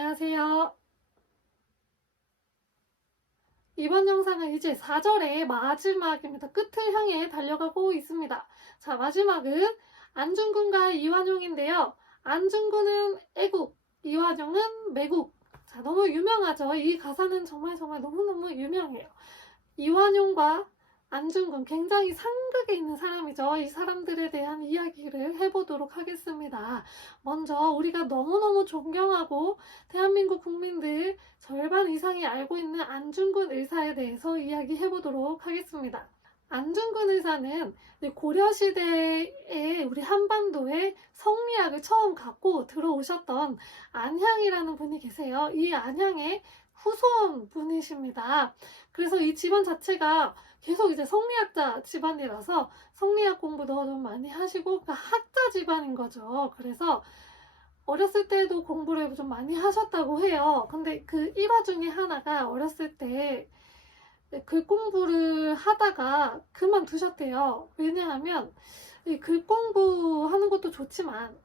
안녕하세요. 이번 영상은 이제 4절의 마지막입니다. 끝을 향해 달려가고 있습니다. 자, 마지막은 안중근과 이완용인데요. 안중근은 애국, 이완용은 매국. 자, 너무 유명하죠? 이 가사는 정말 너무너무 유명해요. 이완용과 안중근, 굉장히 상극에 있는 사람이죠. 이 사람들에 대한 이야기를 해보도록 하겠습니다. 먼저 우리가 너무너무 존경하고 대한민국 국민들 절반 이상이 알고 있는 안중근 의사에 대해서 이야기해보도록 하겠습니다. 안중근 의사는 고려시대에 우리 한반도에 성리학을 처음 갖고 들어오셨던 안향이라는 분이 계세요. 이 안향의 후손 분이십니다. 그래서 이 집안 자체가 계속 이제 성리학자 집안이라서 성리학 공부도 좀 많이 하시고, 그러니까 학자 집안인 거죠. 그래서 어렸을 때도 공부를 좀 많이 하셨다고 해요. 근데 그 일화 중에 하나가 어렸을 때 글 공부를 하다가 그만두셨대요. 왜냐하면 글 공부하는 것도 좋지만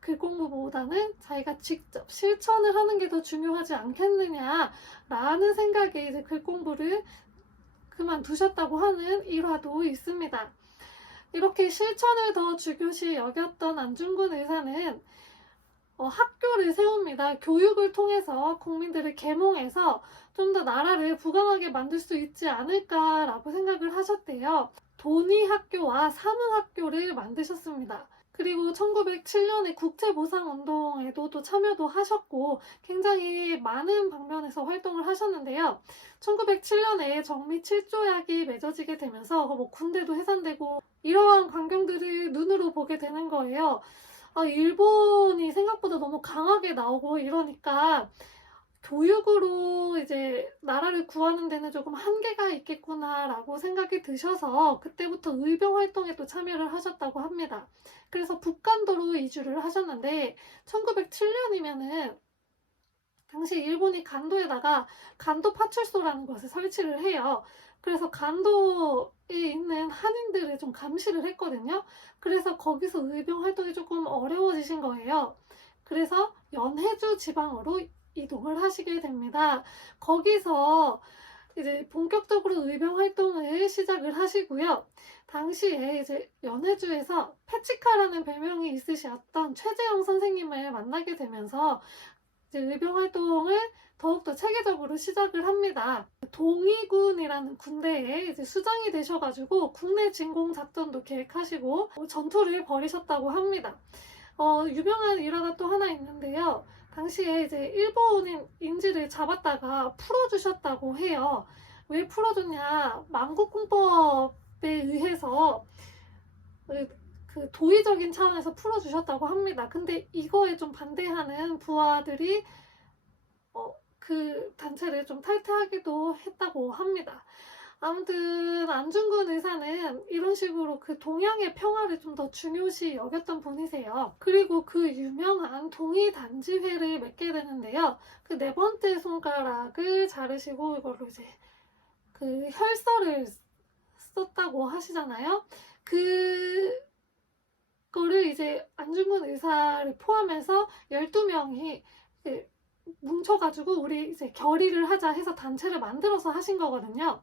글 공부보다는 자기가 직접 실천을 하는 게 더 중요하지 않겠느냐라는 생각에 이제 글 공부를 그만두셨다고 하는 일화도 있습니다. 이렇게 실천을 더 중요시 여겼던 안중근 의사는 학교를 세웁니다. 교육을 통해서 국민들을 계몽해서 좀 더 나라를 부강하게 만들 수 있지 않을까라고 생각을 하셨대요. 돈이학교와 사문학교를 만드셨습니다. 그리고 1907년에 국제보상운동에도 또 참여도 하셨고 굉장히 많은 방면에서 활동을 하셨는데요. 1907년에 정미 7조약이 맺어지게 되면서 군대도 해산되고 이러한 광경들을 눈으로 보게 되는 거예요. 일본이 생각보다 너무 강하게 나오고 이러니까 교육으로 이제 나라를 구하는 데는 조금 한계가 있겠구나라고 생각이 드셔서 그때부터 의병 활동에 또 참여를 하셨다고 합니다. 그래서 북간도로 이주를 하셨는데 1907년이면은 당시 일본이 간도에다가 간도 파출소라는 것을 설치를 해요. 그래서 간도에 있는 한인들을 좀 감시를 했거든요. 그래서 거기서 의병 활동이 조금 어려워지신 거예요. 그래서 연해주 지방으로 이동을 하시게 됩니다. 거기서 이제 본격적으로 의병 활동을 시작을 하시고요. 당시에 이제 연해주에서 패치카라는 별명이 있으셨던 최재형 선생님을 만나게 되면서 이제 의병 활동을 더욱더 체계적으로 시작을 합니다. 동이군이라는 군대에 이제 수장이 되셔가지고 국내 진공 작전도 계획하시고 전투를 벌이셨다고 합니다. 유명한 일화가 또 하나 있는데요. 당시에 이제 일본인 인질을 잡았다가 풀어주셨다고 해요. 왜 풀어줬냐? 만국공법에 의해서 그 도의적인 차원에서 풀어주셨다고 합니다. 근데 이거에 좀 반대하는 부하들이 그 단체를 좀 탈퇴하기도 했다고 합니다. 아무튼 안중근 의사는 이런 식으로 그 동양의 평화를 좀 더 중요시 여겼던 분이세요. 그리고 그 유명한 동의단지회를 맺게 되는데요. 그 네 번째 손가락을 자르시고 이걸로 이제 그 혈서를 썼다고 하시잖아요. 그거를 이제 안중근 의사를 포함해서 12명이 뭉쳐가지고 우리 이제 결의를 하자 해서 단체를 만들어서 하신 거거든요.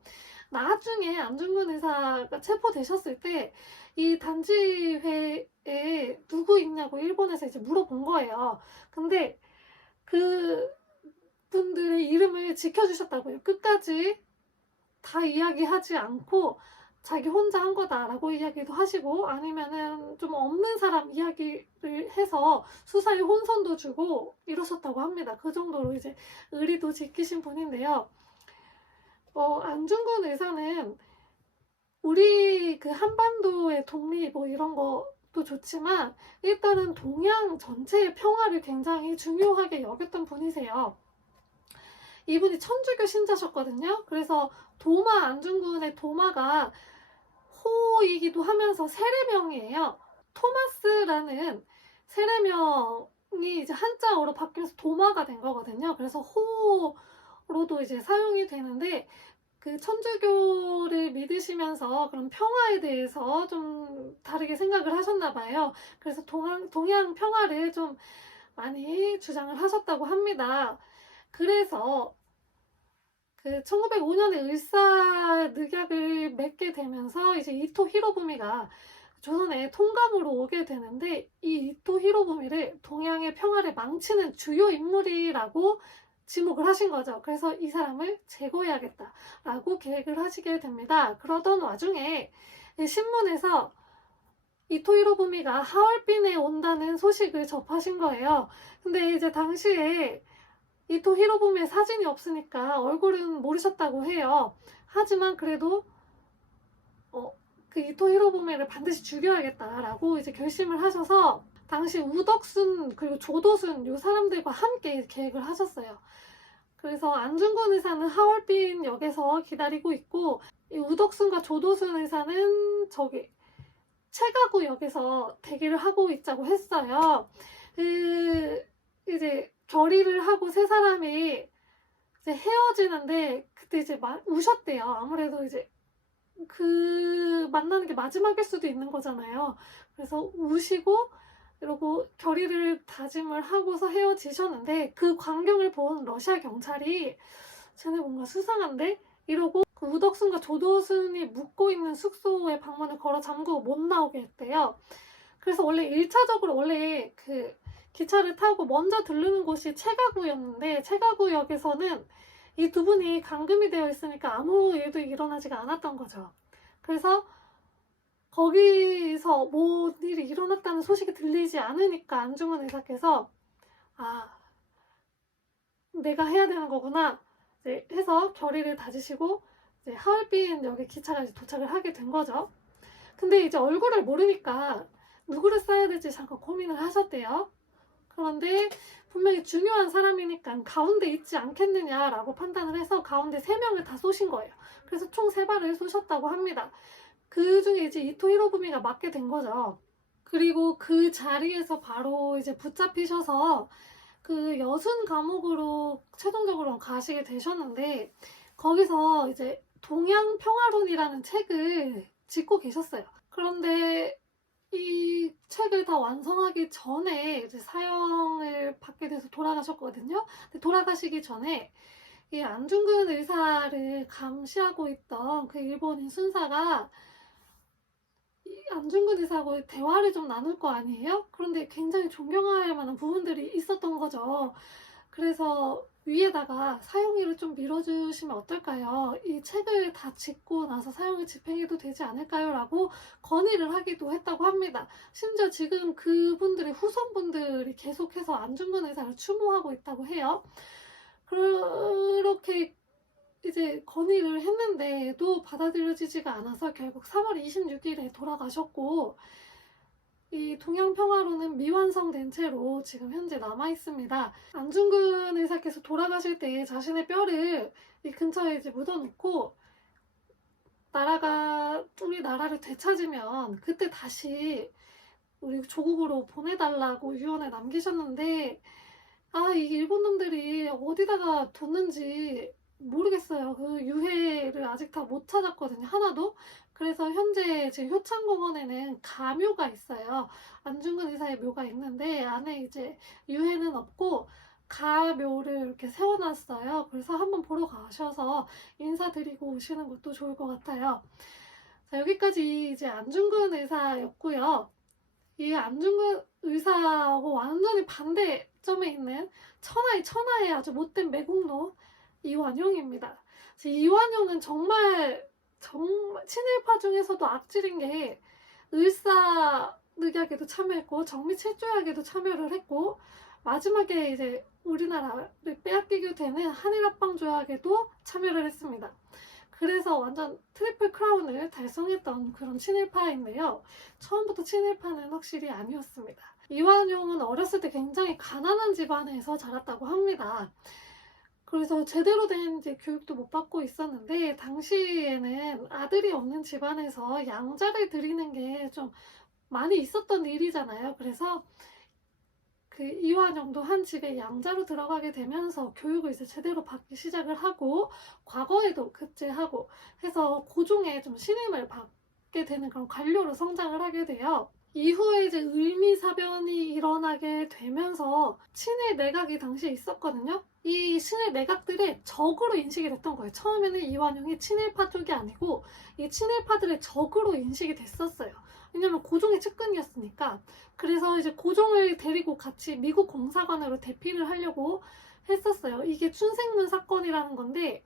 나중에 안중근 의사가 체포되셨을 때 이 단지회에 누구 있냐고 일본에서 이제 물어본 거예요. 근데 그 분들의 이름을 지켜주셨다고요. 끝까지 다 이야기하지 않고 자기 혼자 한 거다라고 이야기도 하시고, 아니면은 좀 없는 사람 이야기를 해서 수사에 혼선도 주고 이러셨다고 합니다. 그 정도로 이제 의리도 지키신 분인데요. 안중근 의사는 우리 그 한반도의 독립 이런 것도 좋지만 일단은 동양 전체의 평화를 굉장히 중요하게 여겼던 분이세요. 이분이 천주교 신자셨거든요. 그래서 도마, 안중근의 도마가 호이기도 하면서 세례명이에요. 토마스라는 세례명이 이제 한자어로 바뀌면서 도마가 된 거거든요. 그래서 호로도 이제 사용이 되는데, 그 천주교를 믿으시면서 그런 평화에 대해서 좀 다르게 생각을 하셨나 봐요. 그래서 동양 평화를 좀 많이 주장을 하셨다고 합니다. 그래서 그 1905년에 을사늑약을 맺게 되면서 이제 이토 히로부미가 조선에 통감으로 오게 되는데, 이 이토 히로부미를 동양의 평화를 망치는 주요 인물이라고 지목을 하신 거죠. 그래서 이 사람을 제거해야겠다라고 계획을 하시게 됩니다. 그러던 와중에 신문에서 이토 히로부미가 하얼빈에 온다는 소식을 접하신 거예요. 근데 이제 당시에 이토 히로부미의 사진이 없으니까 얼굴은 모르셨다고 해요. 하지만 그래도 그 이토 히로부미를 반드시 죽여야겠다라고 이제 결심을 하셔서 당시 우덕순 그리고 조도순 이 사람들과 함께 계획을 하셨어요. 그래서 안중근 의사는 하얼빈 역에서 기다리고 있고, 이 우덕순과 조도순 의사는 저기 체가구 역에서 대기를 하고 있자고 했어요. 이제 결의를 하고 세 사람이 이제 헤어지는데, 그때 이제 우셨대요. 아무래도 이제 그 만나는 게 마지막일 수도 있는 거잖아요. 그래서 우시고 이러고 결의를 다짐을 하고서 헤어지셨는데, 그 광경을 본 러시아 경찰이 쟤네 뭔가 수상한데? 이러고 그 우덕순과 조도순이 묵고 있는 숙소에 방문을 걸어 잠그고 못 나오게 했대요. 그래서 원래 1차적으로 원래 그 기차를 타고 먼저 들르는 곳이 체가구였는데, 체가구역에서는 이 두 분이 감금이 되어 있으니까 아무 일도 일어나지가 않았던 거죠. 그래서 거기서 뭐 일이 일어났다는 소식이 들리지 않으니까 안중근 의사께서 내가 해야 되는 거구나 이제 해서 결의를 다지시고 이제 하얼빈 역에 기차가 이제 도착을 하게 된 거죠. 근데 이제 얼굴을 모르니까 누구를 써야 될지 잠깐 고민을 하셨대요. 그런데 분명히 중요한 사람이니까 가운데 있지 않겠느냐라고 판단을 해서 가운데 3명을 다 쏘신 거예요. 그래서 총 3발을 쏘셨다고 합니다. 그 중에 이제 이토 히로부미가 맞게 된 거죠. 그리고 그 자리에서 바로 이제 붙잡히셔서 그 여순 감옥으로 최종적으로 가시게 되셨는데, 거기서 이제 동양평화론이라는 책을 짓고 계셨어요. 그런데 이 책을 다 완성하기 전에 이제 사형을 받게 돼서 돌아가셨거든요. 근데 돌아가시기 전에 이 안중근 의사를 감시하고 있던 그 일본인 순사가 이 안중근 의사하고 대화를 좀 나눌 거 아니에요? 그런데 굉장히 존경할 만한 부분들이 있었던 거죠. 그래서 위에다가 사형일을 좀 미뤄주시면 어떨까요? 이 책을 다 짓고 나서 사형을 집행해도 되지 않을까요? 라고 건의를 하기도 했다고 합니다. 심지어 지금 그분들의 후손분들이 계속해서 안중근 의사를 추모하고 있다고 해요. 그렇게 이제 건의를 했는데도 받아들여지지가 않아서 결국 3월 26일에 돌아가셨고, 이 동양평화론은 미완성된 채로 지금 현재 남아있습니다. 안중근 의사께서 돌아가실 때 자신의 뼈를 이 근처에 이제 묻어놓고 우리 나라를 되찾으면 그때 다시 우리 조국으로 보내달라고 유언을 남기셨는데, 이 일본 놈들이 어디다가 뒀는지 모르겠어요. 그 유해를 아직 다 못 찾았거든요. 하나도. 그래서 현재 제 효창공원에는 가묘가 있어요. 안중근 의사의 묘가 있는데 안에 이제 유해는 없고 가묘를 이렇게 세워놨어요. 그래서 한번 보러 가셔서 인사드리고 오시는 것도 좋을 것 같아요. 자, 여기까지 이제 안중근 의사였고요. 이 안중근 의사하고 완전히 반대점에 있는 천하의 아주 못된 매국노 이완용입니다. 이완용은 정말 친일파 중에서도 악질인 게 을사늑약에도 참여했고 정미칠조약에도 참여를 했고, 마지막에 이제 우리나라를 빼앗기게 되는 한일합방조약에도 참여를 했습니다. 그래서 완전 트리플 크라운을 달성했던 그런 친일파인데요. 처음부터 친일파는 확실히 아니었습니다. 이완용은 어렸을 때 굉장히 가난한 집안에서 자랐다고 합니다. 그래서 제대로 된 이제 교육도 못 받고 있었는데, 당시에는 아들이 없는 집안에서 양자를 드리는 게 좀 많이 있었던 일이잖아요. 그래서 그 이완용도 한 집에 양자로 들어가게 되면서 교육을 이제 제대로 받기 시작을 하고, 과거에도 급제하고 해서 고종의 좀 신임을 받게 되는 그런 관료로 성장을 하게 돼요. 이후에 이제 을미사변이 일어나게 되면서 친일 내각이 당시에 있었거든요. 이 친일 내각들의 적으로 인식이 됐던 거예요. 처음에는 이완용이 친일파 쪽이 아니고 이 친일파들의 적으로 인식이 됐었어요. 왜냐면 고종의 측근이었으니까. 그래서 이제 고종을 데리고 같이 미국 공사관으로 대피를 하려고 했었어요. 이게 춘생문 사건이라는 건데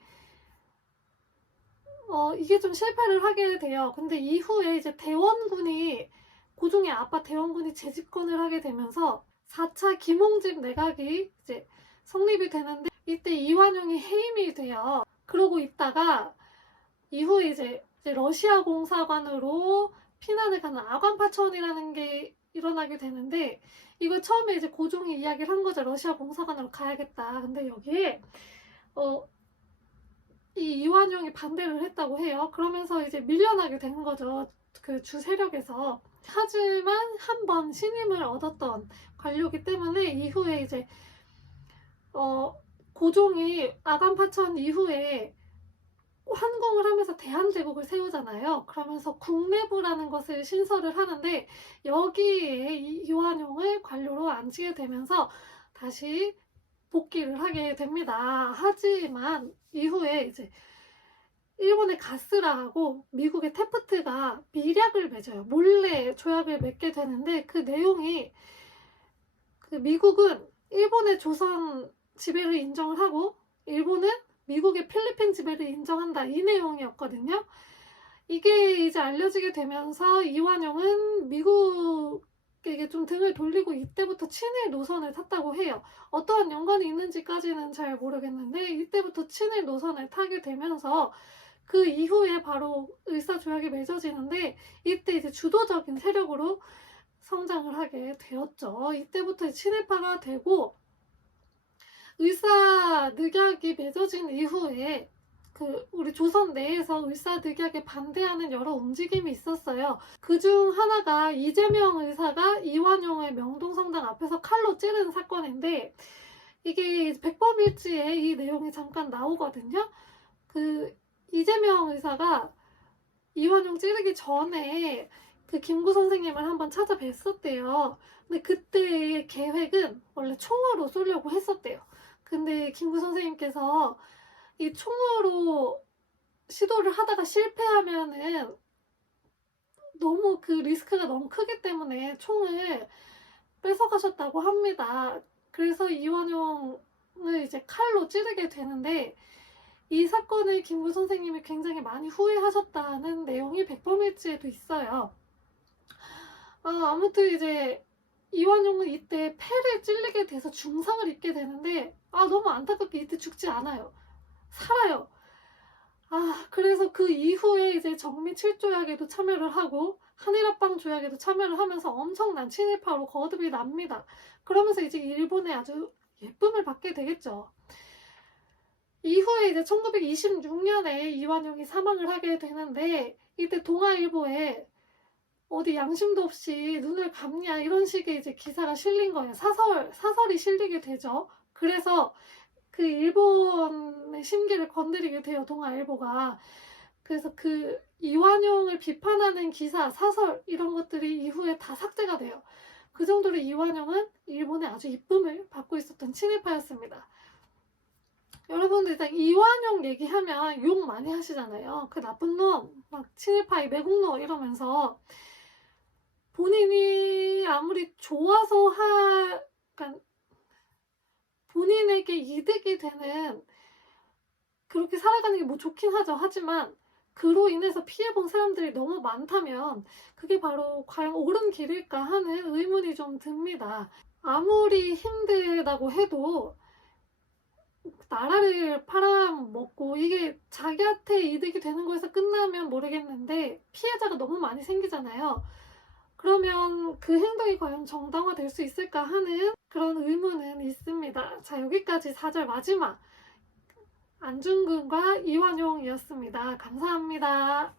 이게 좀 실패를 하게 돼요. 근데 이후에 이제 대원군이 고종의 아빠 대원군이 재집권을 하게 되면서 4차 김홍집 내각이 이제 성립이 되는데 이때 이완용이 해임이 돼요. 그러고 있다가 이후에 이제 러시아 공사관으로 피난을 가는 아관파천이라는 게 일어나게 되는데 이걸 처음에 이제 고종이 이야기를 한 거죠. 러시아 공사관으로 가야겠다. 근데 여기에 이 이완용이 반대를 했다고 해요. 그러면서 이제 밀려나게 되는 거죠. 그 주 세력에서. 하지만 한 번 신임을 얻었던 관료기 때문에 이후에 이제 고종이 아간파천 이후에 환공을 하면서 대한제국을 세우잖아요. 그러면서 국내부라는 것을 신설을 하는데 여기에 이완용을 관료로 앉히게 되면서 다시 복귀를 하게 됩니다. 하지만 이후에 이제 일본의 가스라하고 미국의 테프트가 밀약을 맺어요. 몰래 조약을 맺게 되는데 그 내용이 미국은 일본의 조선 지배를 인정을 하고 일본은 미국의 필리핀 지배를 인정한다. 이 내용이었거든요. 이게 이제 알려지게 되면서 이완용은 미국에게 좀 등을 돌리고 이때부터 친일 노선을 탔다고 해요. 어떠한 연관이 있는지까지는 잘 모르겠는데 이때부터 친일 노선을 타게 되면서 그 이후에 바로 을사조약이 맺어지는데 이때 이제 주도적인 세력으로 성장을 하게 되었죠. 이때부터 친일파가 되고 을사늑약이 맺어진 이후에 우리 조선 내에서 을사늑약에 반대하는 여러 움직임이 있었어요. 그중 하나가 이재명 의사가 이완용의 명동성당 앞에서 칼로 찌른 사건인데 이게 백범일지에 이 내용이 잠깐 나오거든요. 이재명 의사가 이완용 찌르기 전에 김구 선생님을 한번 찾아뵀었대요. 근데 그때의 계획은 원래 총으로 쏘려고 했었대요. 근데 김구 선생님께서 이 총으로 시도를 하다가 실패하면은 너무 그 리스크가 너무 크기 때문에 총을 뺏어가셨다고 합니다. 그래서 이완용을 이제 칼로 찌르게 되는데 이 사건을 김구 선생님이 굉장히 많이 후회하셨다는 내용이 백범일지에도 있어요. 아무튼 이제 이완용은 이때 폐를 찔리게 돼서 중상을 입게 되는데 너무 안타깝게 이때 죽지 않아요. 살아요. 그래서 그 이후에 이제 정미7조약에도 참여를 하고 한일합방 조약에도 참여를 하면서 엄청난 친일파로 거듭이 납니다. 그러면서 이제 일본에 아주 예쁨을 받게 되겠죠. 이후에 이제 1926년에 이완용이 사망을 하게 되는데 이때 동아일보에 어디 양심도 없이 눈을 감냐 이런 식의 이제 기사가 실린 거예요. 사설이 실리게 되죠. 그래서 그 일본의 심기를 건드리게 돼요. 동아일보가. 그래서 이완용을 비판하는 기사, 사설 이런 것들이 이후에 다 삭제가 돼요. 그 정도로 이완용은 일본의 아주 이쁨을 받고 있었던 친일파였습니다. 여러분들 일단 이완용 얘기하면 욕 많이 하시잖아요. 그 나쁜 놈, 막 친일파의 매국노 이러면서 본인이 아무리 좋아서 그러니까 본인에게 이득이 되는 그렇게 살아가는 게 뭐 좋긴 하죠. 하지만 그로 인해서 피해본 사람들이 너무 많다면 그게 바로 과연 옳은 길일까 하는 의문이 좀 듭니다. 아무리 힘들다고 해도 나라를 팔아먹고 이게 자기한테 이득이 되는 거에서 끝나면 모르겠는데 피해자가 너무 많이 생기잖아요. 그러면 그 행동이 과연 정당화될 수 있을까 하는 그런 의문은 있습니다. 자, 여기까지 4절 마지막 안중근과 이완용이었습니다. 감사합니다.